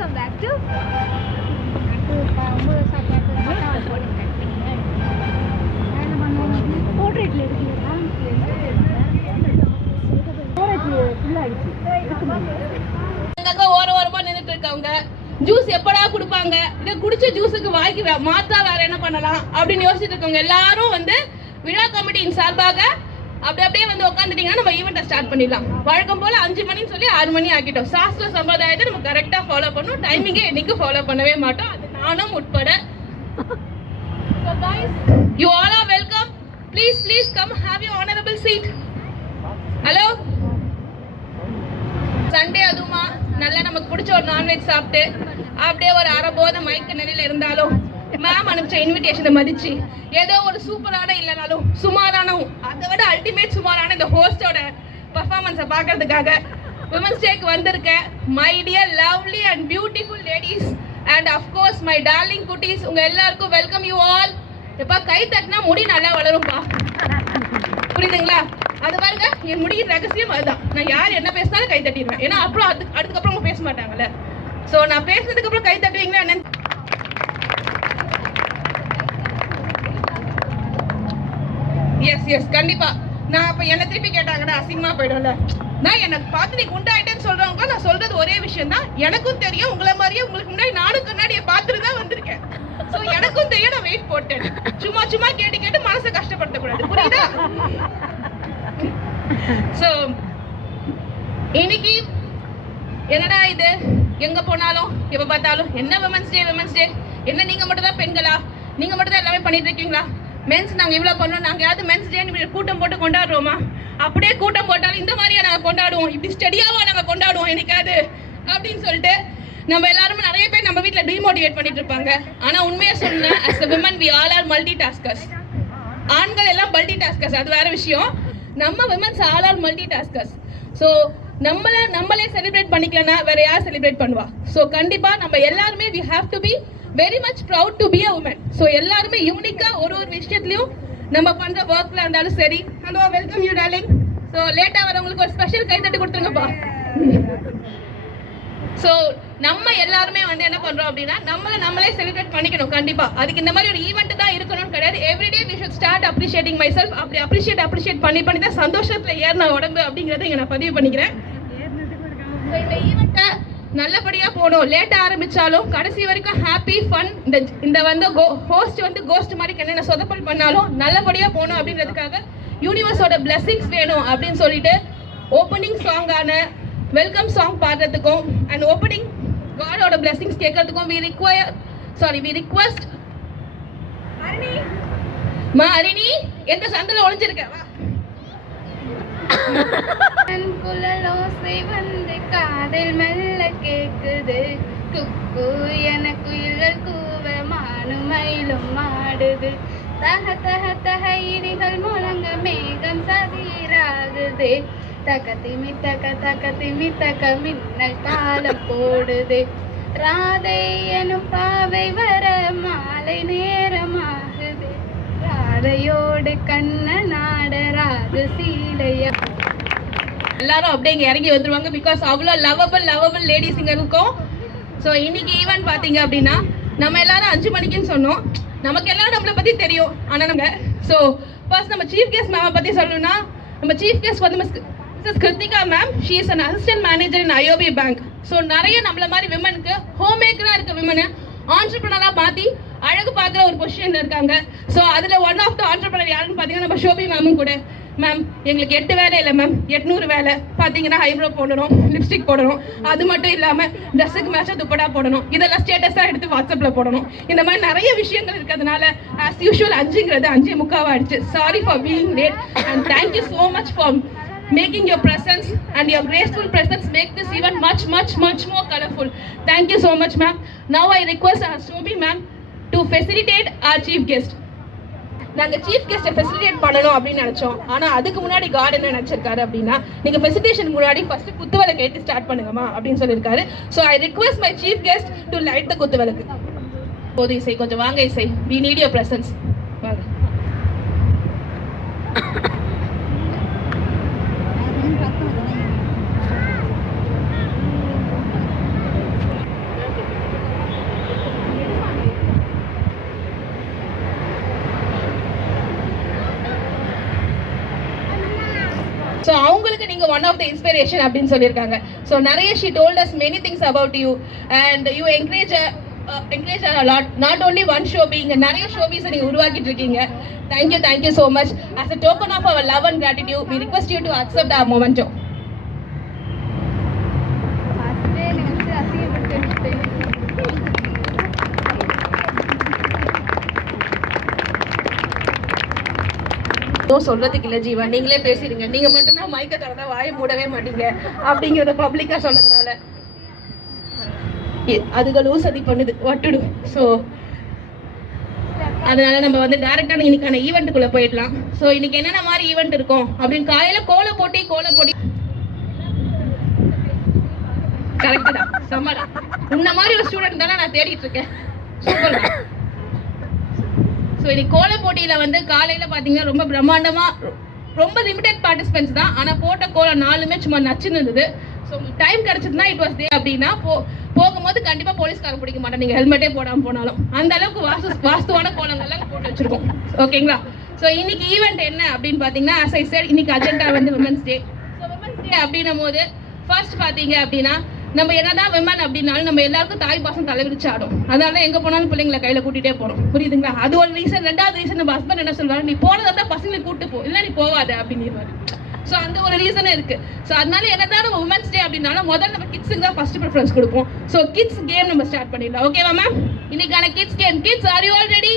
Welcome back to போர்ட்ரேட்ல ஓரமா நின்றுட்டு இருக்கவங்க ஜூஸ் எப்படா குடுப்பாங்க, இதை குடிச்ச ஜூஸுக்கு வாய்க்கு மாத்தா வேற என்ன பண்ணலாம் அப்படின்னு யோசிச்சுட்டு இருக்கவங்க எல்லாரும் வந்து விழா கமிட்டியின் சார்பாக அப்படியே வந்து உட்காந்துட்டீங்கன்னா நம்ம ஈவெண்ட்டை ஸ்டார்ட் பண்ணிடலாம். வழக்கம் போல 5 மணின்னு சொல்லி 6 மணி ஆக்கிட்டோம். சாஸ்திர சம்பிரதாயத்தை நம்ம கரெக்டா ஃபாலோ பண்ணணும். டைமிங்கே என்னைக்கு ஃபாலோ பண்ணவே மாட்டோம், அது நானும் உட்பட. So guys, you all are welcome. Please come have your honorable seat. Hello. Sunday அதுமா நல்லா நமக்கு பிடிச்ச ஒரு நான்வெஜ் சாப்பிட்டு அப்படியே ஒரு அரை போத மயக்க நிலையில இருந்தாலும் மேம் அனுப்பிச்ச இன்விடேஷனை மதிச்சு ஏதோ ஒரு சூப்பரான இல்லைனாலும் சுமாரான அதை விட அல்டிமேட் சுமாரான இந்த ஹோஸ்டோட பர்ஃபார்மன்ஸை பார்க்கறதுக்காக விமன்ஸ் டேக்கு வந்திருக்கேன். My dear lovely and beautiful ladies and of course my darling குட்டீஸ், உங்க எல்லாருக்கும் வெல்கம் யூ ஆல். எப்பா கை தட்டினா முடி நல்லா வளரும்பா, புரியுதுங்களா? அது பாருங்க, என் முடியின் ரகசியம் அதுதான். நான் யார் என்ன பேசினாலும் கை தட்டிடுவேன். ஏன்னா அப்புறம் அதுக்கப்புறம் அவங்க பேச மாட்டாங்கல்ல. ஸோ நான் பேசுனதுக்கு அப்புறம் கை தட்டுவீங்களா என்ன? எஸ் கண்டிப்பா. நான் அப்ப என்ன திருப்பி கேட்டாங்கன்னா அசிங்கமா போயிடும்ல. நான் எனக்கு பார்த்து நீ குண்டாயிட்டேன்னு சொல்றவங்க நான் சொல்றது ஒரே விஷயம் தான். எனக்கும் தெரியும் உங்களை மாதிரியே உங்களுக்கு முன்னாடி நானும் கண்ணாடியை பார்த்துட்டு தான் வந்திருக்கேன். ஸோ எனக்கும் தெரியும் நான் வெயிட் போட்டேன். சும்மா கேட்டு மனசை கஷ்டப்படுத்தக்கூடாது, புரியுதா? ஸோ இன்னைக்கு என்னடா இது, எங்க போனாலும் எப்ப பார்த்தாலும் என்ன விமன்ஸ் டே என்ன நீங்க மட்டும் தான் பெண்களா, நீங்க மட்டும் தான் எல்லாமே பண்ணிட்டு இருக்கீங்களா? மென்ஸ் நாங்க இவ்வளவு பண்ணோம், நாங்க யாவது மென்ஸ் டே கூட்டம் போட்டு கொண்டாடுறோமா? அப்படியே கூட்டம் போட்டாலும் இந்த மாதிரியா நாங்க கொண்டாடுவோம், இப்படி ஸ்டடியாவா நாங்க கொண்டாடுவோம் என்னைக்காது அப்படின்னு சொல்லிட்டு நம்ம எல்லாருமே நிறைய பேர் நம்ம வீட்டுல டிமோட்டிவேட் பண்ணிட்டு இருப்பாங்க. ஆனா உண்மையா சொன்ன as a women we all are multitaskers. ஆண்கள் எல்லாம் மல்டிடாஸ்கர்ஸ், அது வேற விஷயம். நம்ம விமன்ஸ் ஆல் ஆர் மல்டிடாஸ்கர்ஸ். ஸோ நம்மளே செலிப்ரேட் பண்ணிக்கலன்னா வேற யார் செலிப்ரேட் பண்ணுவா? ஸோ கண்டிப்பா நம்ம எல்லாருமே we have to be very much proud to be a woman. So எல்லாருமே யூனிக்கா ஒரு விஷயத்துலயும் நம்ம பண்ற ஒர்க்ல இருந்தாலும் சரி. Hello, welcome you darling. So லேட்டா வரவங்களுக்கு ஒரு ஸ்பெஷல் கைத்தட்டி கொடுத்துருங்கப்பா. ஸோ நம்ம எல்லாருமே வந்து என்ன பண்றோம் அப்படின்னா நம்மளே செலிப்ரேட் பண்ணிக்கணும். கண்டிப்பா அதுக்கு இந்த மாதிரி ஒரு ஈவெண்ட் தான் இருக்கணும்னு கிடையாது. Everyday we should start appreciating myself. அப்படி அப்ரிஷியேட் பண்ணி தான் சந்தோஷத்துல ஏறின உடம்பு அப்படிங்கறத இங்க நான் பதிவு பண்ணிக்கிறேன். இந்த ஈவெண்ட்டை நல்லபடியா போகணும். லேட்டா ஆரம்பிச்சாலும் கடைசி வரைக்கும் ஹாப்பி ஃபன். இந்த வந்து ஹோஸ்ட் வந்து கோஸ்ட் மாதிரி என்னென்ன சொதப்பல் பண்ணாலும் நல்லபடியா போகணும் அப்படின்றதுக்காக யூனிவர்ஸோட பிளெஸிங்ஸ் வேணும் அப்படின்னு சொல்லிட்டு ஓப்பனிங் சாங்கான வெல்கம் சாங் பாடுறதுக்கும் அண்ட் ஓப்பனிங் காடோட பிளெஸிங்ஸ் கேட்கறதுக்கும் we request அரிணி எந்த சந்தில ஒளிஞ்சிருக்க வா. குழலோசை வந்து காதில் மெல்ல கேக்குது, குக்கு என குயில்கள் கூவ மானும் மயிலும் மாடுது, தக இடிகள் முழங்க மேகம் சதிராகுது, தகதிமி தக மின்னல் தாளம் போடுது, ராதை எனும் பாவை வர மாலை நேரமாகுது, ராதையோடு கண்ணனாட ராகு சீலையா. எல்லாரும் அப்படியே இங்க இறங்கி வந்துருவாங்க. பிகாஸ் அவ்வளோ லவபிள் லேடிஸ் இங்க இருக்கும். ஸோ இன்னைக்கு ஈவென்ட் பாத்தீங்க அப்படின்னா நம்ம எல்லாரும் 5 மணிக்குன்னு சொன்னோம். நமக்கு எல்லாரும் நம்மளை பத்தி தெரியும். ஆனா நம்ம ஸோ ஃபர்ஸ்ட் நம்ம சீஃப் கெஸ்ட் மேம் பத்தி சொல்லணும்னா நம்ம சீஃப் கெஸ்ட் வந்து miss Krithika ma'am. She is an assistant manager in IOB bank. So நிறைய நம்மள மாதிரி விமனுக்கு ஹோம் மேக்கரா இருக்க விமனு ஆண்டர்பிரினரா மாத்தி அழகு பார்க்குற ஒரு பொசிஷன்ல இருக்காங்க. ஸோ அதுல ஒன் ஆஃப் த ஆண்டர்பிரினர் யாருன்னு பாத்தீங்கன்னா நம்ம ஷோபி மேமும் கூட. மேம் எங்களுக்கு 8 வேலை இல்லை மேம், 800 வேலை. பார்த்தீங்கன்னா ஐப்ரோ போடணும், லிப்ஸ்டிக் போடணும், அது மட்டும் இல்லாமல் ட்ரெஸ்ஸுக்கு மேட்சாக துப்பட்டா போடணும், இதெல்லாம் ஸ்டேட்டஸாக எடுத்து வாட்ஸ்அப்பில் போடணும். இந்த மாதிரி நிறைய விஷயங்கள் இருக்கிறதுனால ஆஸ் யூஷுவல் 5ங்கிறது 5:45 ஆயிடுச்சு. Sorry for being late and thank you so much for making your presence and your graceful presence make this event much more colorful. Thank you so much ma'am. Now I request our Shobhi ma'am to facilitate our chief guest. நாங்க chief கெஸ்ட்டை facilitate பண்ணணும் அப்படின்னு நினைச்சோம். ஆனா அதுக்கு முன்னாடி God என்ன நினைச்சிருக்காரு அப்படின்னா, நீங்க ஃபெசிலிட்டேஷன் முன்னாடி ஃபர்ஸ்ட் குத்துவிளக்கு ஏற்றி ஸ்டார்ட் பண்ணுங்கம்மா அப்படின்னு சொல்லியிருக்காரு. So I request my chief guest to light the kuthuvilakku. போது இசை கொஞ்சம் வாங்க இசை, we need your presence. வாங்க. ஒன் ஆஃப் த இன்ஸ்பிரேஷன் அப்படின்னு சொல்லியிருக்காங்க. ஸோ நிறைய she told as many things about you and you encourage a lot. Not only one show being நிறைய ஷோபீஸ் நீங்க உருவாக்கிட்டு இருக்கீங்க. Thank you so much. As a token of our love and gratitude, we request you to accept our memento. சொல்றதுக்கு இல்ல ஜீவா, நீங்களே பேசிடுங்க. நீங்க மட்டும்தான் மைக்க திறந்தா வாயை மூடவே மாட்டீங்க அப்படிங்கறத பப்ளிக்கா சொன்னதுனால அதுகளும் சதி பண்ணுது வட்டுடு. ஸோ அதனால நம்ம வந்து டைரக்டா இன்னைக்கான ஈவெண்ட்டுக்குள்ள போயிடலாம். ஸோ இன்னைக்கு என்னென்ன மாதிரி ஈவெண்ட் இருக்கும் அப்படின்னு காலையில கோல போட்டி கரெக்ட் தான், செம்மடா. உன்ன மாதிரி ஒரு ஸ்டூடெண்ட் தானே நான் தேடிட்டு இருக்கேன். சூப்பர். ஸோ இன்னைக்கு கோல போட்டியில வந்து காலையில பாத்தீங்கன்னா ரொம்ப பிரம்மாண்டமா, ரொம்ப லிமிடெட் பார்ட்டிசிபென்ட்ஸ் தான். ஆனா போட்ட கோலம் 4மே சும்மா நச்சுன்னு இருந்தது. ஸோ உங்களுக்கு டைம் கிடைச்சதுன்னா இட் வாஸ் டே அப்படின்னா போகும்போது கண்டிப்பா போலீஸ்காரன் பிடிக்க மாட்டேன் நீங்க ஹெல்மெட்டே போடாம போனாலும். அந்த அளவுக்கு வாஸ்துவான கோலங்கள்லாம் போட்டு வச்சிருக்கோம். ஓகேங்களா? ஸோ இன்னைக்கு ஈவெண்ட் என்ன அப்படின்னு பாத்தீங்கன்னா, as I said, இன்னைக்கு அஜெண்டா வந்து women's day. So women's day அப்படின்னும் போது ஃபர்ஸ்ட் பாத்தீங்க அப்படின்னா, நம்ம என்னதான் விமன் அப்படின்னாலும் நம்ம எல்லாருக்கும் தாய் பாசம் தலைவிரிச்சாடும். அதனால எங்க போனாலும் பிள்ளைங்களை கையில கூட்டிட்டே போறோம். புரியுதுங்களா? அது ஒரு ரீசன். ரெண்டாவது ரீசன், நம்ம ஹஸ்பண்ட் என்ன சொல்றாரு, நீ போனதை தான் பசங்களை கூட்டு போ, இல்ல நீ போவாத அப்படின்னு. ஸோ அந்த ஒரு ரீசனும் இருக்கு. ஸோ அதனால என்னதான் நம்ம உமன்ஸ் டே அப்படின்னாலும் முதல்ல நம்ம கிட்ஸுக்கு தான் ஃபர்ஸ்ட் ப்ரிஃபரன்ஸ் கொடுப்போம். ஸோ கிட்ஸ் கேம் நம்ம ஸ்டார்ட் பண்ணிடலாம். ஓகேவா மேம்? இன்னைக்கான kids game. Kids are you all ready?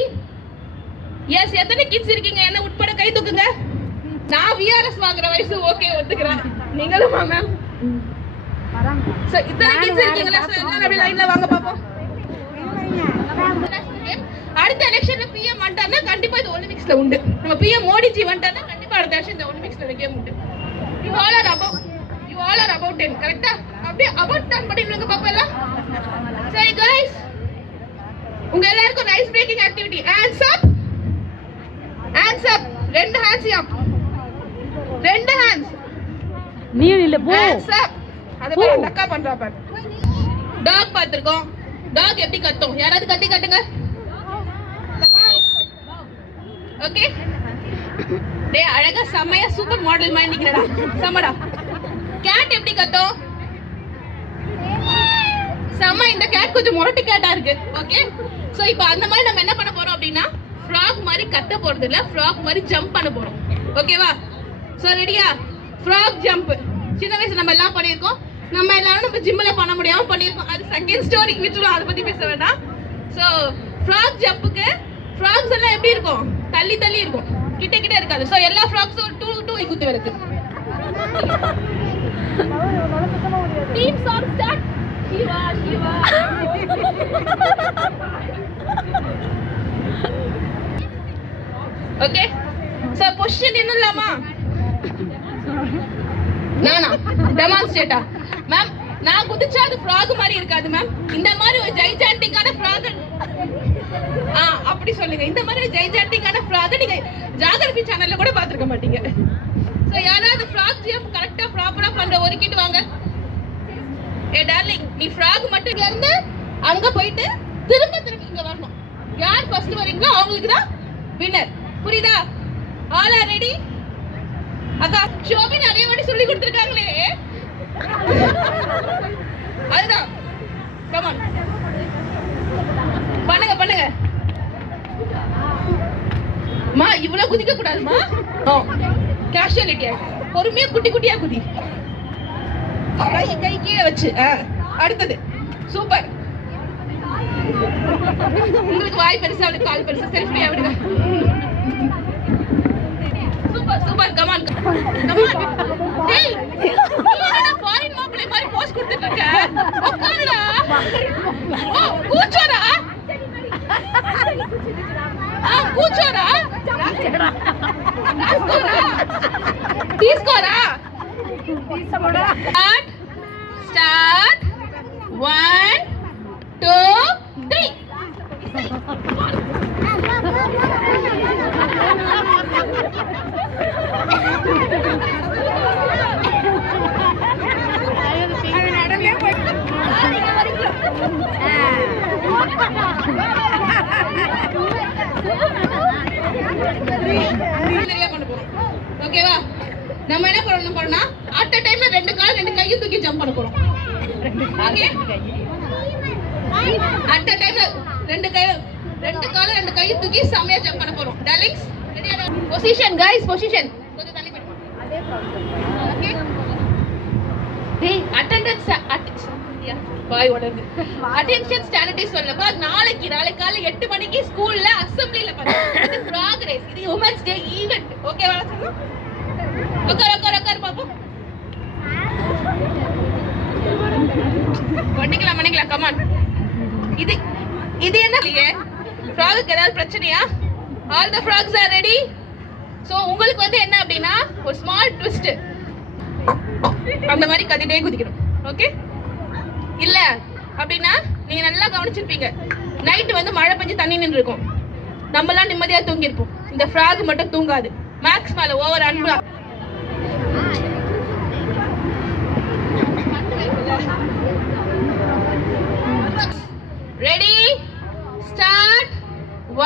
Yes. எத்தனை கிட்ஸ் இருக்கீங்க? என்ன உட்பட கை தூக்குங்க. நான் விஆர்எஸ் வாங்குற வயசு ஓகே ஒத்துக்கிறேன். நீங்களும் மேம்? சோ இத்தனை கிட்ஸ் இருக்கீங்களா? சோ எல்லாரும் அப்படியே லைன்ல வாங்க பாப்போம். அடுத்த எலெக்ஷன்ல பிஎம் வந்தாருன்னா கண்டிப்பா இது ஒலிம்பிக்ஸ்ல உண்டு. நம்ம பிஎம் மோடிஜி வந்தாருன்னா கண்டிப்பா அடுத்த வருஷம் இந்த ஒலிம்பிக்ஸ்ல இந்த கேம் உண்டு. You all are about 10. கரெக்ட்டா? அப்படியே about 10 படிங்க பாப்போம் எல்லாம். சரி गाइस, உங்க எல்லாருக்கும் nice breaking activity. hands up. ரெண்டு ஹேண்ட்ஸ் up. ரெண்டு ஹேண்ட்ஸ். நீ இல்ல போ. hands up. அத பாரு டக்கா பண்றா பாரு. டாக் பாத்துறோம். டாக் எப்படி கத்தும்? யாராவது கத்தி காட்டுங்க. ஓகே. டேய் அழகா செமையா சூப்பர் மாடல் மாதிரி நிக்கிறடா. செமடா. கேட் எப்படி கத்தும்? செம. இந்த கேட் கொஞ்சம் முரட்டு கேட்டா இருக்கு. ஓகே. சோ இப்போ அந்த மாதிரி நம்ம என்ன பண்ண போறோம் அப்படின்னா, ஃப்ராக் மாதிரி கத்த போறது இல்ல, ஃப்ராக் மாதிரி ஜம்ப் பண்ண போறோம். ஓகேவா? சோ ரெடியா? ஃப்ராக் ஜம்ப் சின்ன வயசுல நம்ம எல்லாம் பண்ணிருக்கோம். நம்ம எல்லாரும் நம்ம ஜிம்ல பண்ண முடியாம பண்ணிருக்கோம். அது செகண்ட் ஸ்டோரி, விட்டுலாம் அதை பத்தி பேச வேண்டாம். சோ ஃப்ராக் ஜம்ப்புக்கு ஃப்ராக்ஸ் எல்லாம் எப்படி இருக்கும்? தள்ளி தள்ளி இருக்கும், கிட்ட இருக்காது. சோ எல்லா ஃப்ராக்ஸும் 2 குத்து வருது. Team song start. Siva okay. So position என்னலாமா? நானா டெமான்ஸ்ட்ரேட்டா? மேம் நான் குதிச்சா அது ஃப்ராக் மாதிரி இருக்காது மேம். இந்த மாதிரி ஒரு ஜைஜாண்டிக்கான ஃப்ராக். அப்படி சொல்லுங்க. இந்த மாதிரி ஜைஜாண்டிக்கான ஃப்ராக் நீங்க ஜாகிரபி சேனல்ல கூட பாத்துக்க மாட்டீங்க. சோ யாராவது ஃப்ராக் ஜம்ப் கரெக்ட்டா ப்ராப்பரா பண்ற ஒரு கிட் வாங்க. ஏ டார்லிங், நீ ஃப்ராக் மட்டும் இங்க இருந்து அங்க போயிட்டு திரும்ப இங்க வரணும். யார் ஃபர்ஸ்ட் வரீங்களோ அவங்களுக்கு தான் வின்னர். புரியுதா? All are ready? அக்கா ஷோபி நிறைய வாட்டி சொல்லி கொடுத்திருக்காங்களே. அதுதான். Come on. பண்ணுங்க. மா இவ்வளவு குதிக்க கூடாதுமா. கேஷுவலிட்டியா பொறுமையா குட்டியா குதி. கை கீழே வச்சு. அடுத்தது சூப்பர். உங்களுக்கு வாய் பெருசா, அவளுக்கு கால் பெருசா. செல்ஃபியா விடுங்க. சூப்பர். Come on. டேய் நீ ஃபாரின் மாப்பிள்ளை மாதிரி போஸ் கொடுத்துட்டு இருக்க. உட்காருடா. கூச்சோடா. కూర్చోరా తీసుకోరా స్టార్ట్ 1 2 3 ஓகேவா? நம்ம என்ன பண்ணணும் at a time okay at the டைம்ல ரெண்டு கால ரெண்டு கை தூக்கி செமையா ஜம்ப் பண்ண போறோம் டார்லிங்ஸ் ரெடியா பொசிஷன் गाइस பொசிஷன் கொஞ்சம் தள்ளி போடுங்க அதே ஓகே டேய் அட்டெண்டன்ஸ் பாய் ஓடுது அட்டென்ஷன் ஸ்டாண்டர்டைஸ் சொல்லப்பா நாளைக்கு காலை 8 மணிக்கு ஸ்கூல்ல அசெம்பிளில பாருங்க இது ப்ராக்ரஸ் இது உமன்ஸ் டே ஈவென்ட் ஓகே வா சொல்லுங்க உட்கார் பாப்போம் பண்ணிக்கலாம் கமான் இது என்ன இல்லையே ஃப்ராகுக்கு ஏதாவது பிரச்சனையா all the frocks are ready so உங்களுக்கு வந்து என்ன அப்படினா ஒரு ஸ்மால் ட்விஸ்ட் அந்த மாதிரி கதிட்டே குதிக்கணும் ஓகே இல்ல அப்படினா நீங்க நல்லா கவனிச்சிருப்பீங்க நைட் வந்து மழை பெஞ்சு தண்ணி நின்னு இருக்கும் நம்மலாம் நிம்மதியா தூங்கி இருப்போம் இந்த ஃப்ராக் மட்டும் தூங்காது மேக்ஸ் மேல ஓவர் அன்பு ரெடி ஸ்டார்ட்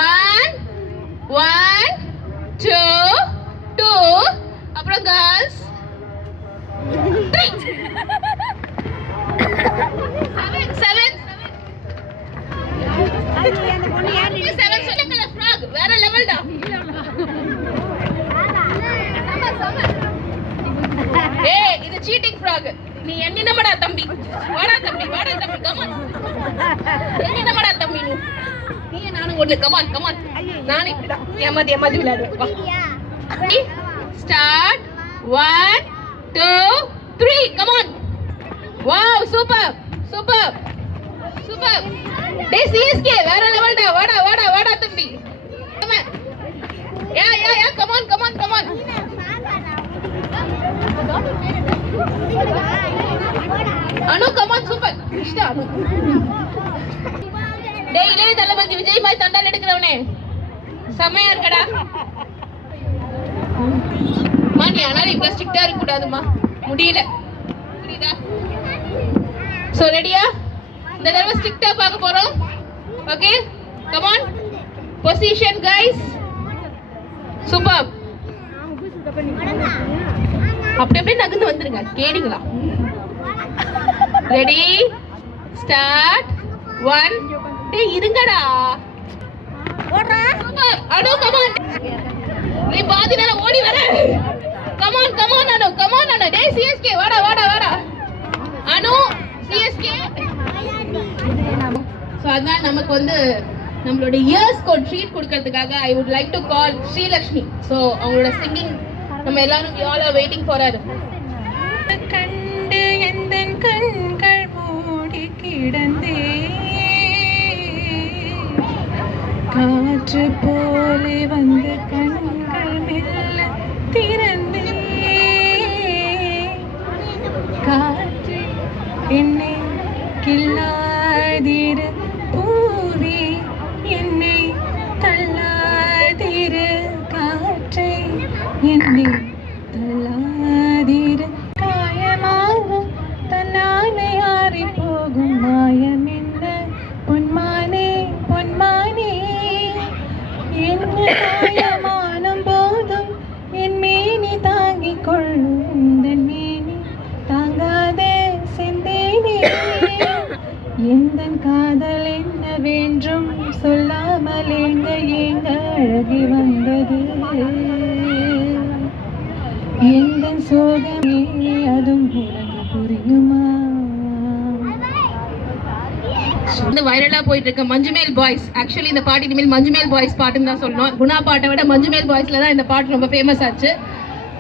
1 2 அப்புறம் गर्ल्स 3 7 சொல்லுங்க ஃப்ராக் வேற லெவல் டா ஏய் இது சீட்டிங் ஃப்ராக் நீ என்னடா தம்பி வாடா தம்பி கமான் என்னடா தம்பி நீ நானும் ஒண்ணு கமான் நானே இப்படிதான் ஏமாதி விளையாடுவேன் வா ஸ்டார்ட் 1 2 3 கமான் வாவ் சூப்பர் டேய் சிஎஸ்கே வேற லெவல் டா வாடா தம்பி யா கமான் அனு கமான் சூப்பர் இஷ்டா அனு டேய் இளைய தளபதி விஜய் மாதிரி தண்டால் எடுக்கிறவனே செமையா இருக்கடா மாணி ஆனாலும் இவ்வளவு ஸ்ட்ரிக்டா இருக்க கூடாதுமா முடியல புரியுதா சோ ரெடியா இந்த தடவை ஸ்ட்ரிக்டா பார்க்க போறோம் okay come on position guys super அப்படியே நகர்ந்து வந்துருங்க கேடிங்களா ரெடி ஸ்டார்ட் 1 டேய் இருங்கடா ஓடுறா அனு கமான் நீ பாதி நேர ஓடி வர கமான் அனு டேய் சிஎஸ்கே வாடா அனு சிஎஸ்கே சோ அதனால நமக்கு வந்து நம்மளோட இயர்ஸ் கோட் ட்ரீட் கொடுக்கிறதுக்காக I would like to call Srilakshmi so அவங்களோட சிங்கிங் நம்ம எல்லாரும் we all are waiting for her கண்டு எந்தன் கண்கள் மூடி கிடந்தே காற்று போலே வந்து கண்கள் மெல்ல திறந்தே காற்று என்னை கிள்ளாதிரு பூவே என்னை தள்ளாதிரு காற்றை என்னை தள்ளாதிரு காயமாகும் தன்னாலே ஆறி போகும் மாயம் என்ன பொன்மானே என்ன காயமானம் போதும் என் மேனி தாங்கிக் கொள்ளும் இந்த மேனி தாங்காதே செந்தேனே எந்தன் காதல் என்னவென்றும் சொல்லாமல் எங்க அழகி வந்தது எந்தன் சோகமே அதுவும் உனக்கு புரியுமா வந்து வைரலா போயிட்டு இருக்க மஞ்சுமேல் பாய்ஸ் ஆக்சுவலி இந்த பாட்டு இனிமேல் மஞ்சுமேல் பாய்ஸ் பாட்டுன்னு தான் சொல்லணும் குணா பாட்டை விட மஞ்சுமேல் பாய்ஸ்ல தான் இந்த பாட்டு ரொம்ப ஃபேமஸ் ஆச்சு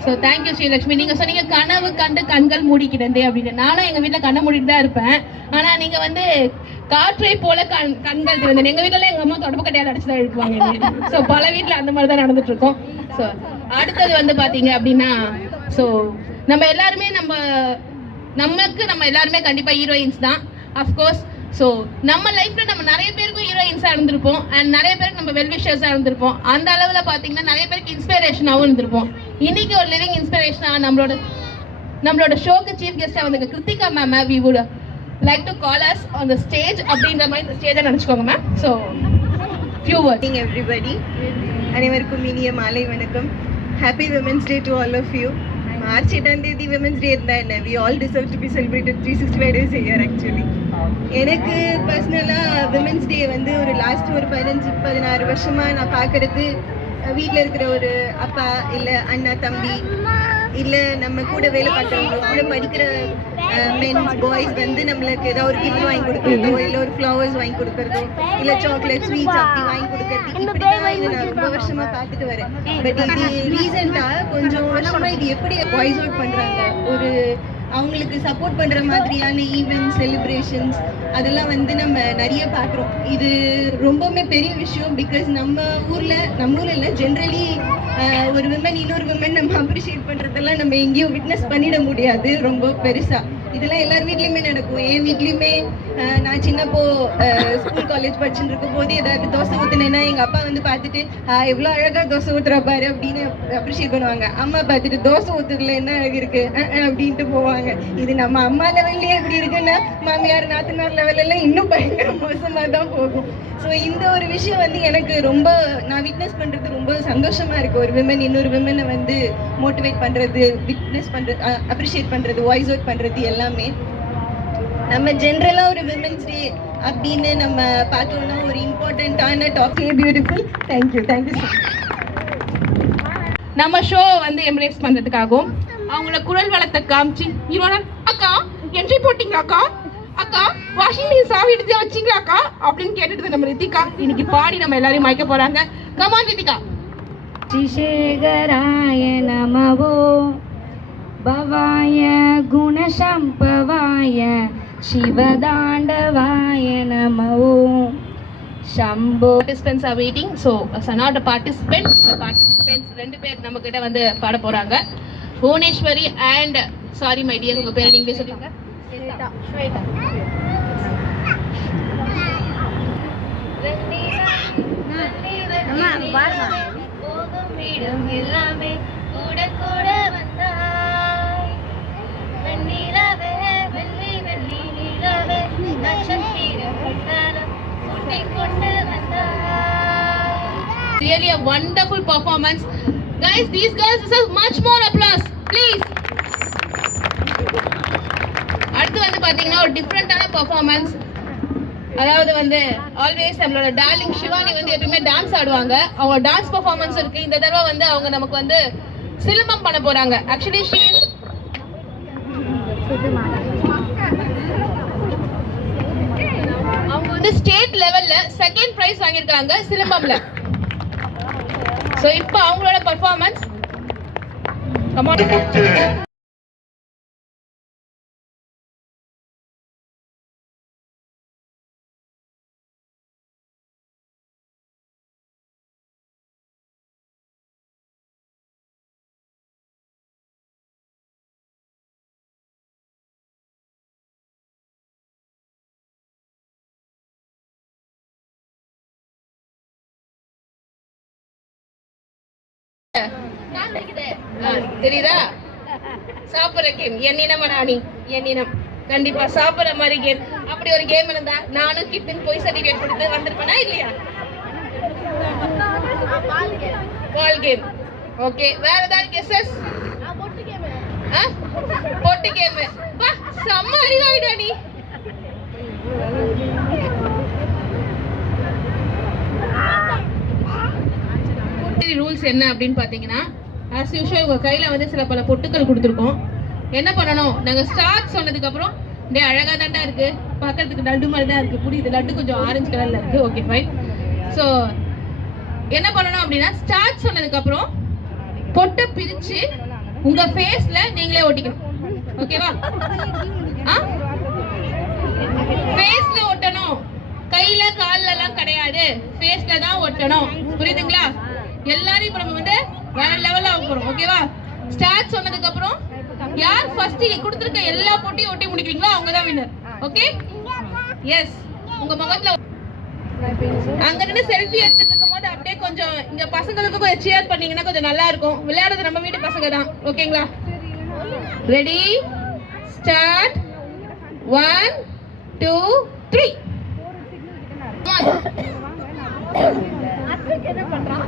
ஸோ தேங்க்யூ ஸ்ரீலக்ஷ்மி நீங்க சொன்னீங்க கனவு கண்டு கண்கள் மூடி கிடந்தே அப்படின்னு நானும் எங்க வீட்டுல கண்ணை மூடிட்டு தான் இருப்பேன் ஆனா நீங்க வந்து காற்றை போல கண்கள் திறந்தேன் எங்க வீட்டுல எங்க அம்மா தொடப்பு கட்டையால் அடிச்சுதான் எழுப்புவாங்க ஸோ பல வீட்டுல அந்த மாதிரி தான் நடந்துட்டு இருக்கோம் ஸோ அடுத்தது வந்து பாத்தீங்க அப்படின்னா ஸோ நம்ம எல்லாருமே நம்ம எல்லாருமே கண்டிப்பா ஹீரோயின்ஸ் தான் அஃப்கோர்ஸ் ஸோ நம்ம லைஃப்ல நம்ம நிறைய பேருக்கும் ஹீரோயின்ஸாக இருந்திருப்போம் அண்ட் நிறைய பேருக்கு நம்ம வெல்விஷர்ஸாக இருந்திருப்போம் அந்த அளவில் பார்த்தீங்கன்னா நிறைய பேருக்கு இன்ஸ்பிரேஷனாகவும் இருந்திருப்போம் இன்னைக்கு ஒரு லிவிங் இன்ஸ்பிரேஷனாக நம்மளோட ஷோக்கு சீஃப் கெஸ்ட்டாக வந்து Krithika ma'am we would like to call us on the stage அப்படின்ற மாதிரி இந்த ஸ்டேஜை நினச்சிக்கோங்க ma'am so few words everybody அனைவருக்கும் இனிய மாலை வணக்கம் happy women's day to all of you March 8ஆம் தேதி விமன்ஸ் டே இருந்தா என்ன, we all deserve to be celebrated 365 days a year actually. எனக்கு பர்சனலாக விமன்ஸ் டே வந்து ஒரு லாஸ்ட் ஒரு 15-16 வருஷமாக நான் பார்க்கறது, வீட்டில் இருக்கிற ஒரு அப்பா இல்லை அண்ணா தம்பி இல்லை நம்ம கூட வேலை பார்க்குறவங்க கூட படிக்கிற மென்ஸ் பாய்ஸ் வந்து நம்மளுக்கு ஏதாவது ஒரு கிஃப்ட் வாங்கி கொடுக்குறதோ இல்லை ஒரு ஃப்ளவர்ஸ் வாங்கி கொடுக்குறதோ இல்லை சாக்லேட் ஸ்வீட்ஸ் அப்படி வாங்கி கொடுக்கறது, இப்படி தான் இதை நான் ரொம்ப வருஷமாக பார்த்துட்டு வரேன். பட் இது ரீசெண்டாக கொஞ்சம் வருஷமாக இது எப்படி வாய்ஸ் அவுட் பண்ணுறாங்க, ஒரு அவங்களுக்கு சப்போர்ட் பண்ணுற மாதிரியான ஈவெண்ட் செலிப்ரேஷன்ஸ் அதெல்லாம் வந்து நம்ம நிறைய பார்க்குறோம். இது ரொம்பவுமே பெரிய விஷயம். பிகாஸ் நம்ம ஊரில் இல்லை ஜென்ரலி ஒரு விமன் இன்னொரு விமன் நம்ம அப்ரிஷியேட் பண்ணுறதெல்லாம் நம்ம எங்கேயும் விட்னஸ் பண்ணிட முடியாது ரொம்ப பெருசாக. இதெல்லாம் எல்லார் வீட்லேயுமே நடக்கும். என் வீட்லேயுமே நான் சின்னப்போ ஸ்கூல் காலேஜ் படிச்சுட்டு இருக்கும் போது ஏதாவது தோசை ஊற்றுனேன்னா எங்கள் அப்பா வந்து பார்த்துட்டு எவ்வளோ அழகாக தோசை ஊற்றுறா பாரு அப்படின்னு அப்ரிஷியேட் பண்ணுவாங்க. அம்மா பார்த்துட்டு தோசை ஊற்றுறதுல என்ன அழகு இருக்கு அப்படின்ட்டு போவாங்க. இது நம்ம அம்மா லெவல்லையே எப்படி இருக்குன்னா மாமியார் நாத்தனார் லெவலெல்லாம் இன்னும் பயங்கர மோசமாக தான் போகும். ஸோ இந்த ஒரு விஷயம் வந்து எனக்கு ரொம்ப நான் விட்னஸ் பண்ணுறது ரொம்ப சந்தோஷமாக இருக்குது. ஒரு விமன் இன்னொரு விமனை வந்து மோட்டிவேட் பண்ணுறது, விட்னஸ் பண்ணுறது, அப்ரிஷியேட் பண்ணுறது, வாய்ஸ் அவுட் பண்ணுறது எல்லாமே நம்ம ஜென்ரலாக ஒரு விமன்ஸ் டே அப்படின்னு நம்ம பார்த்தோம்னா ஒரு இம்பார்ட்டண்ட்டான topic. Beautiful. Thank you so much. நம்ம ஷோ வந்து எம்ப்ரேஸ் பண்ணுறதுக்காகவும் அவங்களோட குரல் வளத்தை காமிச்சு இவரோட அக்கா என்ட்ரி போட்டிங்களா அக்கா, அக்கா வாஷிங் மிஷின் சாவி எடுத்து வச்சிங்களா அக்கா அப்படின்னு கேட்டுட்டு நம்ம ரித்திகா இன்னைக்கு பாடி நம்ம எல்லாரையும் மயக்க போறாங்க. கமான் ரித்திகா. ஸ்ரீசேகராய நமவோ பவாய குணசம்பவாய சிவதாண்டவாய நமவோ சம்போ. Participants are waiting. So as not a participant, the participants ரெண்டு பேர் நம்ம கிட்ட வந்து பாட போறாங்க. Bhuvaneswari and sorry my dear, உங்க பேர் நீங்களே சொல்லுங்க. ஸ்வேதா. எல்லாமே கூட கூட வந்தாய் வெண்ணிலவே வெள்ளி வெள்ளி நிலவே நட்சத்திரம் கூட்டி கொண்டு வந்தாய். Really a wonderful performance. Guys, these girls deserve much more applause, please. அடுத்து வந்து பாத்தீங்கன்னா ஒரு டிஃப்ரெண்டான பெர்ஃபார்மன்ஸ். அதாவது வந்து ஆல்வேஸ் நம்மளோட டார்லிங் சிவானி வந்து எப்பவுமே டான்ஸ் ஆடுவாங்க. அவங்க டான்ஸ் பெர்ஃபார்மன்ஸ் இருக்கு. இந்த தடவை வந்து அவங்க நமக்கு வந்து சிலம்பம் பண்ண போறாங்க. ஆக்சுவலி அவங்க வந்து ஸ்டேட் லெவல்ல செகண்ட் பிரைஸ் வாங்கியிருக்காங்க சிலம்பம்ல. சோ இப்போ அவங்களோட பெர்ஃபார்மன்ஸ் கம் ஆன். தெரியுதா? சாப்பிடுற கேம் எண்ணினம் ராணி எண்ணினம் கண்டிப்பா சாப்பிடுற மாதிரி கேம். அப்படி ஒரு கேம் இருந்தா நானும் கிட்டன் போய் சர்டிஃபிகேட் கொடுத்து வந்திருப்பேனா இல்லையா? Ball game. ஓகே, வேற ஏதாவது கெஸஸ்? பொட்டு கேம். வா, செம்ம அறிவாயிடா நீ. ரூல்ஸ் என்ன அப்படின்னு பாத்தீங்கன்னா, as usual உங்க கையில வந்து சில பல பொட்டுக்கள் கொடுத்துருக்கோம். என்ன பண்ணணும், நாங்க ஸ்டார்ட் சொன்னதுக்கு அப்புறம் டே அழகா தாண்டா இருக்கு, பார்க்கறதுக்கு லட்டு மாதிரி தான் இருக்கு, புரியுது, லட்டு கொஞ்சம் ஆரஞ்சு கலர்ல இருக்கு, ஓகே ஃபைன். ஸோ என்ன பண்ணணும் அப்படின்னா, ஸ்டார்ட் சொன்னதுக்கு அப்புறம் பொட்டை பிரிச்சு உங்க ஃபேஸ்ல நீங்களே ஒட்டிக்கணும். ஓகேவா? ஃபேஸ்ல ஒட்டணும், கையில கால்ல எல்லாம் கிடையாது, ஃபேஸ்ல தான் ஒட்டணும். புரியுதுங்களா? எல்லாரும் இப்ப நம்ம வந்து வேற லெவல்ல ஆக போறோம். ஓகேவா? ஸ்டார்ட் சொன்னதுக்கு அப்புறம் யார் ஃபர்ஸ்ட் கொடுத்திருக்க எல்லா பொட்டியும் ஒட்டி முடிக்கிறீங்களோ அவங்க தான் வின்னர். ஓகே? எஸ். உங்க முகத்துல அங்க நின்று செல்ஃபி எடுத்துட்டு இருக்கும்போது அப்படியே கொஞ்சம் இங்க பசங்களுக்கு கொஞ்சம் சேர் பண்ணீங்கன்னா கொஞ்சம் நல்லா இருக்கும். விளையாடுறது நம்ம வீட்டு பசங்க தான். ஓகேங்களா? Ready, start. 1 2 3. என்ன பண்றான்?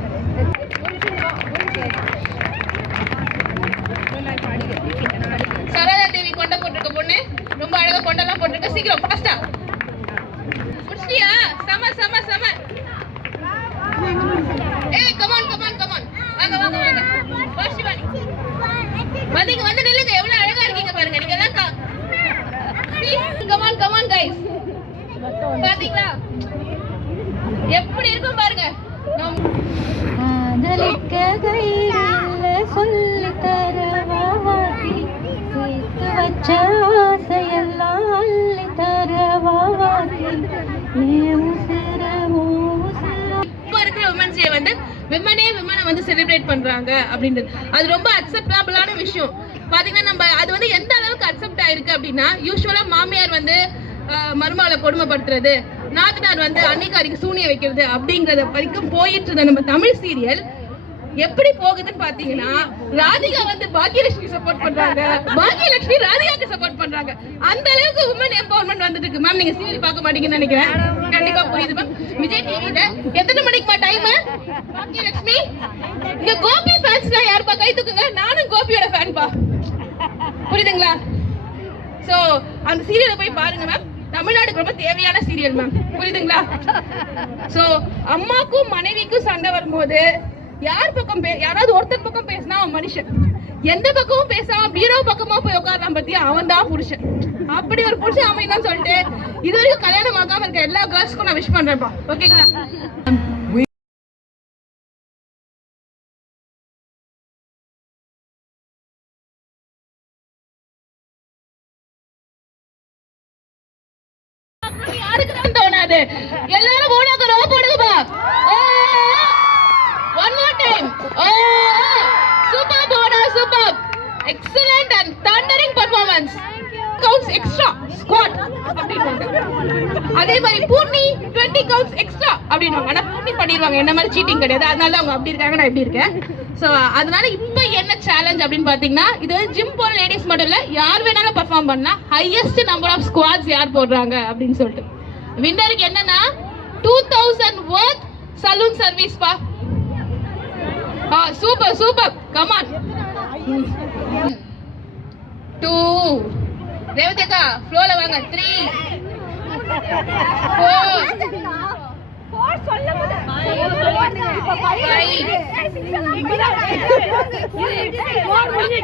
போட்டிருக்க பொண்ணு ரொம்ப அழகா கொண்டெல்லாம் போட்டிருக்க. சீக்கிரம் ஃபாஸ்டா முடிச்சியா? சம சம சம. ஏய் கமான் கமான் கமான், வாங்க வாங்க வாங்க. ஃபர்ஸ்ட் வாணி வந்தீங்க, வந்து நில்லுங்க. எவ்வளவு அழகா இருக்கீங்க பாருங்க நீங்க எல்லாம். கமான் கமான் கைஸ், பாத்தீங்களா எப்படி இருக்கும் பாருங்க. காதலிக்க கையில சொல்லி தரவாதி, சேர்த்து வச்ச ஆசையெல்லாம் அள்ளி தரவாதி, இப்ப இருக்கிற உமன்ஸ் டே வந்து விமனை வந்து செலிப்ரேட் பண்றாங்க அப்படின்றது அது ரொம்ப அக்செப்டபிளான விஷயம். பாத்தீங்கன்னா நம்ம அது வந்து எந்த அளவுக்கு அக்செப்ட் ஆயிருக்கு அப்படின்னா, யூஸ்வலா மாமியார் வந்து மருமகளை கொடுமைப்படுத்துறது, நாத்தனார் வந்து அன்னைக்காரிக்கு சூனிய வைக்கிறது அப்படிங்கறத வரைக்கும் போயிட்டு இருந்த நம்ம தமிழ் சீரியல் எப்படி போகுதுன்னு பாத்தீங்கன்னா, ராதிகா வந்து பாக்கியலட்சுமி சப்போர்ட் பண்றாங்க, பாக்கியலட்சுமி ராதிகாக்கு சப்போர்ட் பண்றாங்க. அந்த அளவுக்கு உமன் எம்பவர்மெண்ட் வந்துட்டு இருக்கு. மேம் நீங்க சீரியல் பார்க்க மாட்டீங்கன்னு நினைக்கிறேன். கண்டிப்பா புரியுது மேம். விஜய் டிவில எத்தனை மணிக்குமா டைம்? பாக்கியலட்சுமி இந்த கோபி ஃபேன்ஸ்லாம் யாருப்பா கை தூக்குங்க. நானும் கோபியோட ஃபேன் பா, புரியுதுங்களா? சோ அந்த சீரியலை போய் பாருங்க மேம். தமிழ்நாடுக்கு ரொம்ப தேவையான சீரியல் மேம், புரியுதுங்களா? சோ அம்மாக்கும் மனைவிக்கும் சண்டை வரும்போது யார் பக்கம் யாராவது ஒருத்தர் பக்கம் பேசினா அவன் மனுஷன், எந்த பக்கமும் பேசாம பீரோ பக்கமா போய் உட்கார்றான் பத்தி அவன் தான் புருஷன். அப்படி ஒரு புருஷன் அமைதான் சொல்லிட்டு இது வரைக்கும் கல்யாணம் ஆகாம இருக்க எல்லா கேர்ள்ஸ்க்கும் நான் விஷ் பண்றேன்ப்பா. ஓகேங்களா? யாருக்கு தான் தோணாது? எல்லாரும் ஓடாக row போடுங்கப்பா. One more time. Superb order, superb. Excellent and thundering performance. Counts extra. Squat. அதே மாதிரி பூர்ணி 20 counts extra அப்படின்வாங்க. ஆனா பூர்ணி பண்ணிடுவாங்க, என்ன மாதிரி சீட்டிங் கிடையாது. அதனால அவங்க அப்படி இருக்காங்க, நான் இப்படி இருக்கேன். ஸோ அதனால இப்போ என்ன சேலஞ்ச் அப்படின்னு பார்த்தீங்கன்னா, இது ஜிம் போற லேடிஸ் மட்டும் இல்லை, யார் வேணாலும் பர்ஃபார்ம் பண்ணலாம். ஹையஸ்ட் நம்பர் ஆஃப் ஸ்குவாட்ஸ் யார் போடுறாங்க அப்படின்னு சொல்லிட்டு வின்னருக்கு என்னன்னா 2000 worth சலூன் சர்வீஸ் பா. Super super, come on. 2 ரேவதிகா ஃப்ளோல வாங்க. 3 4 சொல்லுங்க.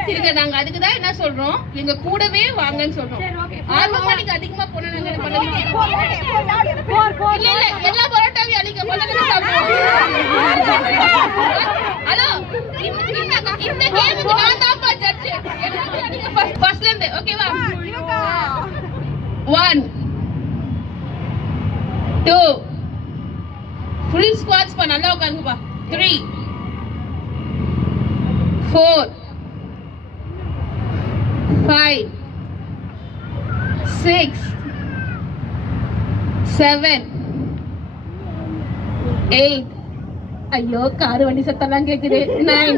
5 நாங்க அதுக்கு தான் என்ன சொல்றோம், எங்க கூடவே வாங்கன்னு சொல்றோம். 6 மணிக்கு அதிகமா பொண்ணுங்க பண்ணாதீங்க. இல்ல இல்ல எல்லா பரோட்டாவையும் அடிக்க பொண்ணுங்க சாப்பிடுவோம். ஹலோ, இந்த கேமுக்கு நான் தான்ப்பா ஜட்ஜ். எல்லாரும் அடிங்க ஃபர்ஸ்ட்ல இருந்து. ஓகேவா? 1 2 ஃபுல் ஸ்குவாட்ஸ் பா, நல்லா உட்காருங்கப்பா. 3 4 5 6 7 8 ஐயோ கார் வண்டி சத்தம்லாம் கேக்குது. 9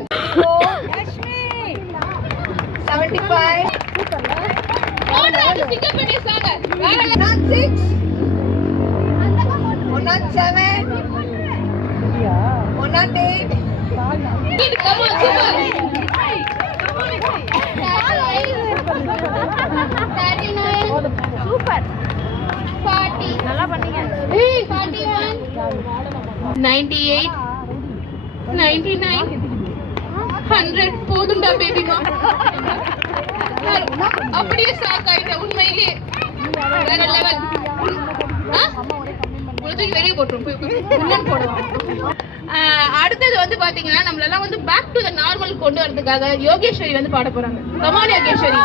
75 ஓடுறாங்க பிக்கப் பண்ணி சாங்க. வேற 6 107 108 கம் ஆன் சூப்பர். 39 சூப்பர் 40 நல்லா பண்ணீங்க. 41 98 99 100 போதும்டா பேபிமா. அப்படியே ஷாக் ஆயிட்டேன் உண்மையிலேயே. வேற லெவல். உங்களுக்கு வெளியே போட்டுரும் போய் போடுவோம். அடுத்தது வந்து பாத்தீங்கன்னா நம்மளெல்லாம் வந்து பேக் டு த நார்மல் கொண்டு வரதுக்காக யோகேஸ்வரி வந்து பாட போறாங்க. கமான் யோகேஸ்வரி.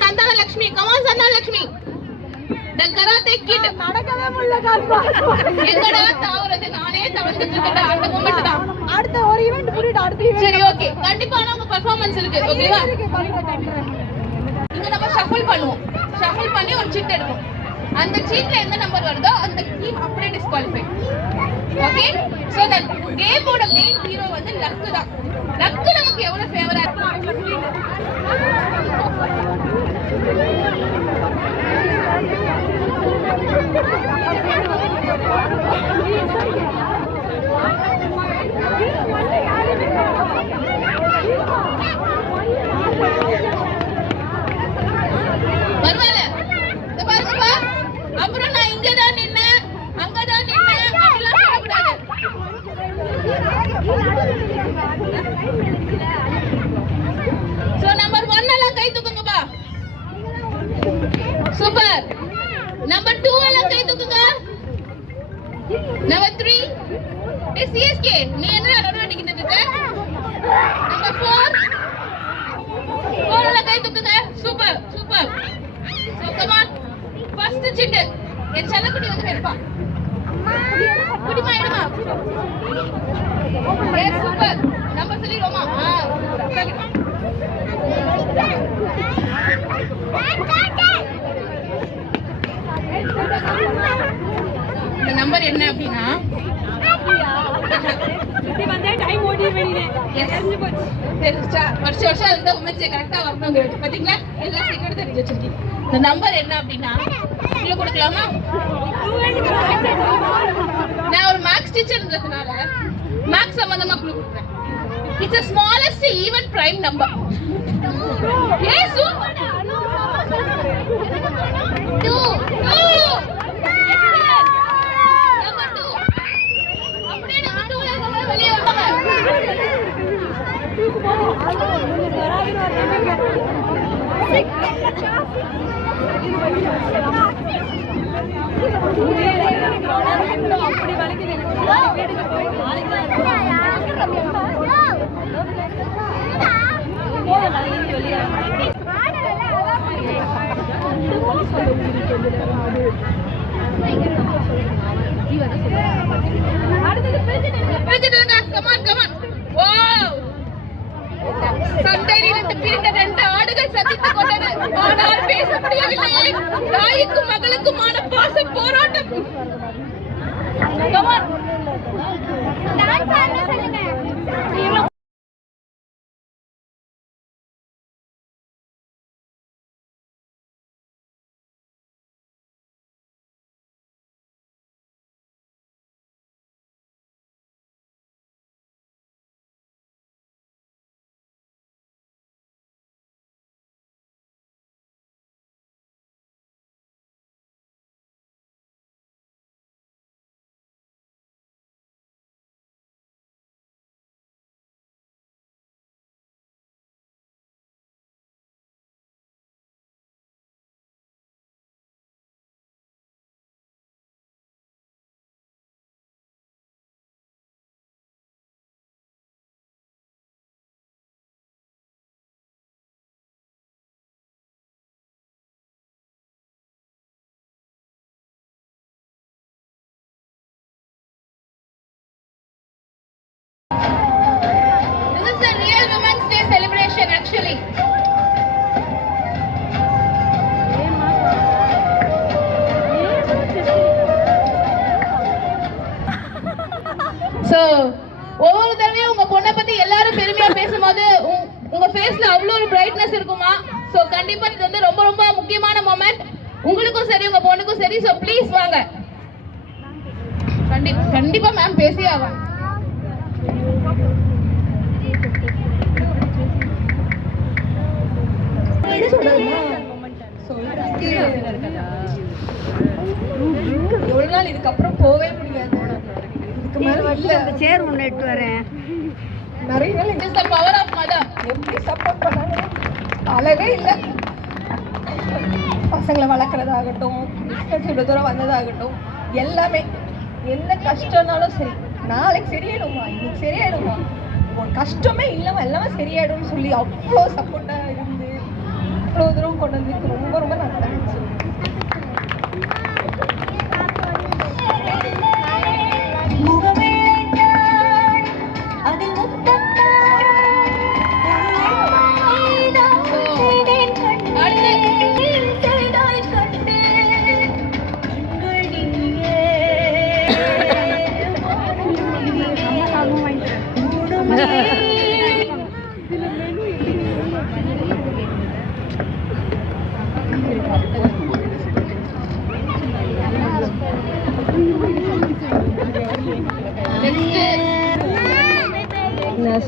சந்தான லட்சுமி, கமான் சந்தான லட்சுமி. கராத்தே கிட் நடக்கவே முடியல கால்பா. எங்கடா தாவறது, நானே தவந்துட்டு இருக்கேன். அந்த மொமெண்ட் தான். அடுத்த ஒரு ஈவென்ட் புரியுது. அடுத்த ஈவென்ட் சரி ஓகே, கண்டிப்பான உங்க பெர்ஃபார்மன்ஸ் இருக்கு. ஓகேவா? இங்க நம்ம ஷஃபிள் பண்ணுவோம். ஷஃபிள் பண்ணி ஒரு சீட் எடுப்போம். அந்த சீட்ல எந்த நம்பர் வருதோ அந்த டீம் அப்படியே டிஸ்குவாலிஃபை. ஓகே? சோ தட் கேமோட மெயின் ஹீரோ வந்து லக் தான். லக் நமக்கு எவ்வளவு ஃபேவரா இருக்கு. பரவாயில்ல, இந்த பாருங்கப்பா. அப்புறம் நான் இங்கதான் நின்னேன், அங்கதான் நின்னேன் அப்படிலாம் சொல்லக்கூடாது. So நம்பர் 1 எல்லாம் கை தூக்குங்கப்பா. சூப்பர். நம்பர் 2 எல்லாம் கை தூக்குங்க. நம்பர் 3 சிஎஸ்கே நீ என்ன நடுவுல நிக்கிட்டு இருக்க? நம்பர் 4 எல்லாம் கை தூக்குங்க. Super super. So come on. First chit என் செல்லக்குட்டி வந்து எடுப்பா. குடிமா எடுமா. Yes super. நம்பர் சொல்லிரோமா? இந்த நம்பர் என்ன அப்படின்னா வருஷம் இந்த உமன்ஸ் கரெக்டா வரணும் பாத்தீங்களா? எல்லா சீக்கிரம் தெரிஞ்சு வச்சிருக்கீங்க. இந்த நம்பர் என்ன அப்படின்னா உள்ள கொடுக்கலாமா? நான் ஒரு மேக்ஸ் டீச்சர்ன்றதுனால மேக்ஸ் சம்பந்தமா குழு கொடுக்குறேன். It's a smallest even prime number. ஏய் சூப்பர். 2 நம்பர் 2 அப்படியே நம்பர் 2 ல வெளிய வாங்க. அப்படி வலிக்குது. ஆனால் பேச முடியவில்லையே. தாய்க்கும் மகளுக்குமான பாச போராட்டம். This is the real Women's Day celebration actually. So ஒவ்வொரு தடவையும் உங்க பொண்ணை பத்தி எல்லாரும் பெருமையா பேசும்போது உங்க ஃபேஸ்ல அவ்வளோ ஒரு பிரைட்னஸ் இருக்குமா. ஸோ கண்டிப்பா இது வந்து ரொம்ப ரொம்ப முக்கியமான மொமெண்ட் உங்களுக்கும் சரி உங்க பொண்ணுக்கும் சரி. ஸோ ப்ளீஸ் வாங்க. கண்டிப்பா மேம் பேசியே ஆவாங்க. எவ்வளவு நாள் இதுக்கப்புறம் போவே முடியாது. அந்த சேர் ஒன்று எடுத்து வரேன். நிறைய நாள் it is the power of mother. எப்படி சப்போர்ட் பண்ணாங்க அளவே இல்லை. பசங்களை வளர்க்குறதாகட்டும், பிஸ்னஸ் இவ்வளோ தூரம் வந்ததாகட்டும், எல்லாமே என்ன கஷ்டம்னாலும் சரி, நாளைக்கு சரியாயிடுமா, இன்னைக்கு சரியாயிடுமா, ஒரு கஷ்டமே இல்லாமல் எல்லாமே சரியாயிடும்னு சொல்லி அவ்வளோ சப்போர்ட்டாக இருந்து இவ்வளோ தூரம் கொண்டு வந்து ரொம்ப ரொம்ப நல்லா இருந்துச்சு.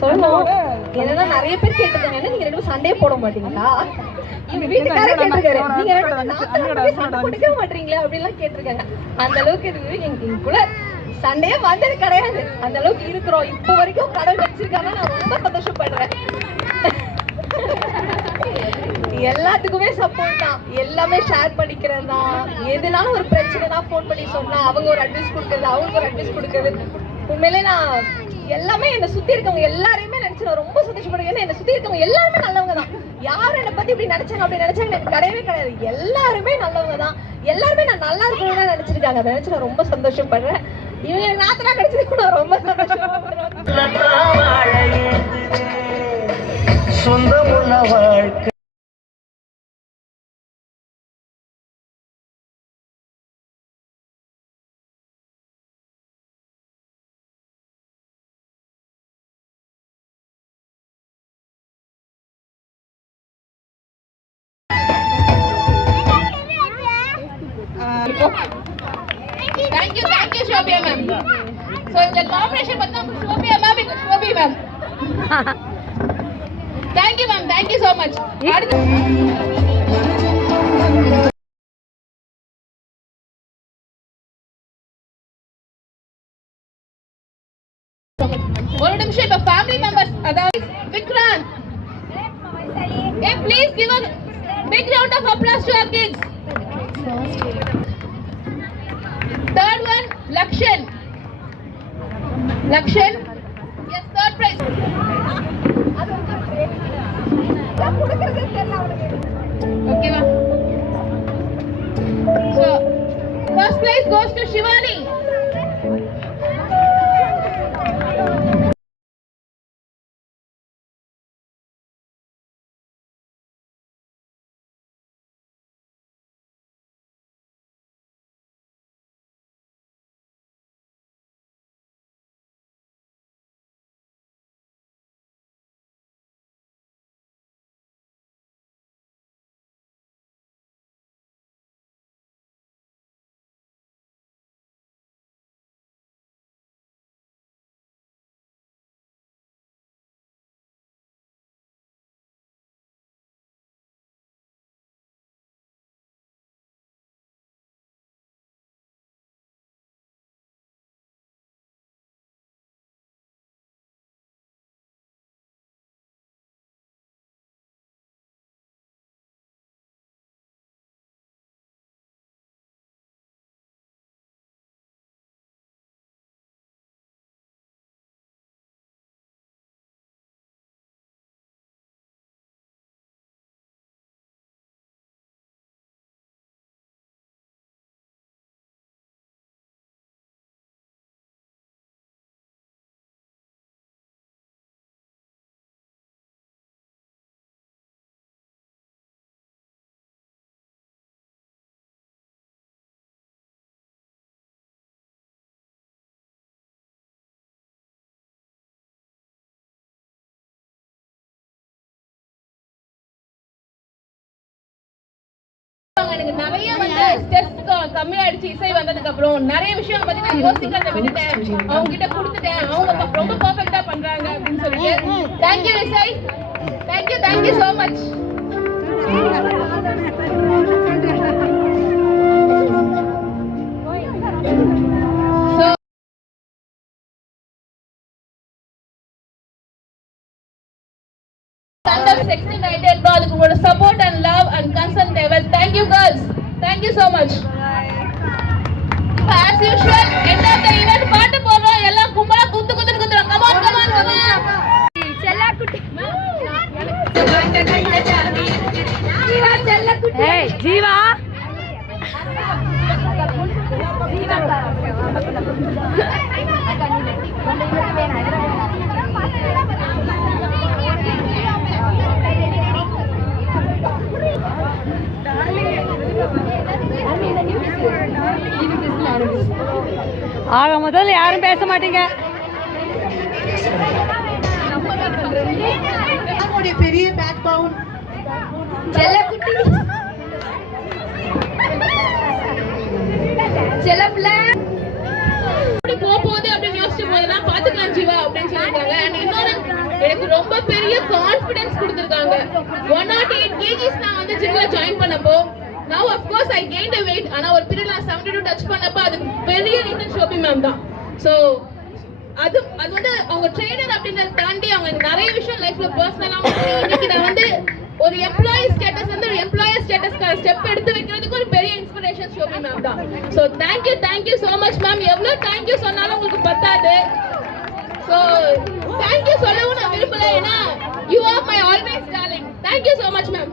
சொல்லணும். என்னன்னா நிறைய பேர் கேட்டுருக்காங்க, என்ன நீங்க 2 சண்டையே போட மாட்டீங்களா? எங்க வீட்டுக்காரே கேட்டிருக்காரு, நீங்க 2 சண்டை போட்டுக்க மாட்டீங்களா அப்படின்லாம் கேட்டிருக்காங்க. அந்த அளவுக்கு இருக்கு எங்களுக்குள்ள சண்டையே வந்தது கிடையாது. அந்த அளவுக்கு இருக்கிறோம். இப்போ வரைக்கும் கடவுள் வச்சிருக்காங்க. நான் ரொம்ப சந்தோஷப்படுறேன். எல்லாத்துக்குமே சப்போர்ட் தான், எல்லாமே ஷேர் பண்ணிக்கிறது தான். எதுனாலும் ஒரு பிரச்சனைனா ஃபோன் பண்ணி சொன்னா அவங்க ஒரு அட்வைஸ் கொடுக்கறது, அவங்க ஒரு அட்வைஸ் கொடுக்கறது. உண்மையிலே நான் எல்லாமே என்னை சுத்தி இருக்கவங்க எல்லாரையுமே நினைச்சு நான் ரொம்ப சந்தோஷப்படுறேன். ஏன்னா என்னை சுத்தி இருக்கவங்க எல்லாருமே நல்லவங்க தான். யாரும் என்னை பத்தி இப்படி நினைச்சாங்க அப்படி நினைச்சாங்க எனக்கு கிடையவே கிடையாது. எல்லாருமே நல்லவங்க தான். எல்லாருமே நான் நல்லா இருக்கணும்னு நினைச்சிருக்காங்க. அதை நினைச்சு நான் ரொம்ப சந்தோஷப்படுறேன். இவங்க எனக்கு நாத்தனா கிடைச்சது கூட ரொம்ப சந்தோஷப்படுறேன். சொந்தமுள்ள வாழ்க்கை Thank you, Shobia ma'am. So in the cooperation become Shobia ma'am because Shobi ma'am. Thank you ma'am, thank you so much. ஒரு நிமிஷம் இப்ப ஃபேமிலி மெம்பர்ஸ் அதாவது Vikrant. Hey, please give a big round of applause to our kids. Third one, Lakshan. Yes, third prize. Okay, ma'am. So, first place goes to Shivani. எனக்கு நிறைய வந்து stress கம்மியாயிடுச்சு இசை வந்ததுக்கு அப்புறம். நிறைய விஷயம் பத்தி நான் யோசிக்கிறத விட்டுட்டேன், அவங்க கிட்ட கொடுத்துட்டேன். அவங்க ரொம்ப பெர்ஃபெக்ட்டா பண்றாங்க அப்படின்னு சொல்லிட்டு தேங்க்யூ இசை, தேங்க்யூ so much. அதுக்கு உங்களோட support and love and concern தேவை. Thank you girls, thank you so much. As usual, end of the event பாட்டு போடுறோம். எல்லாம் கும்பலா குத்துறோம். Come on. செல்லக்குட்டி ஏய் ஜீவா ஆக முதல்ல யாரும் பேச மாட்டீங்க. பெரிய பேக் பவுன் செல்லக்குட்டி செல்லப்புல போகுது அப்படின்னு யோசிச்சு போதெல்லாம் பாத்துக்கலாம் ஜீவா அப்படின்னு சொல்லிருக்காங்க. இன்னொரு ரொம்ப பெரிய கான்ஃபிடன்ஸ் கொடுத்திருக்காங்க 108 kgs நான் வந்து ஜிம்ல ஜாயின் பண்ணப்போ now of course I gained a weight ஆனா ஒரு பீரியட்ல 72 டச் பண்ணப்ப அது பெரிய ரீசன் ஷோபி மேம் தான் சோ அது வந்து அவங்க ட்ரெய்னர் அப்படின்றத தாண்டி அவங்க நிறைய விஷயம் லைஃப்ல பர்சனலா இன்னைக்கு நான் வந்து ஒரு எம்ப்ளாயி ஸ்டேட்டஸ் வந்து ஒரு எம்ப்ளாயர் ஸ்டேட்டஸ்க்கு ஸ்டெப் எடுத்து வைக்கிறதுக்கு ஒரு பெரிய இன்ஸ்பிரேஷன் ஷோபி மேம் தான் so thank you so much ma'am எவ்வளவு thank you சொன்னாலும் உங்களுக்கு பத்தாது சோ thank you சொல்லவும் நான் விரும்பல ஏன்னா you are my always darling thank you so much ma'am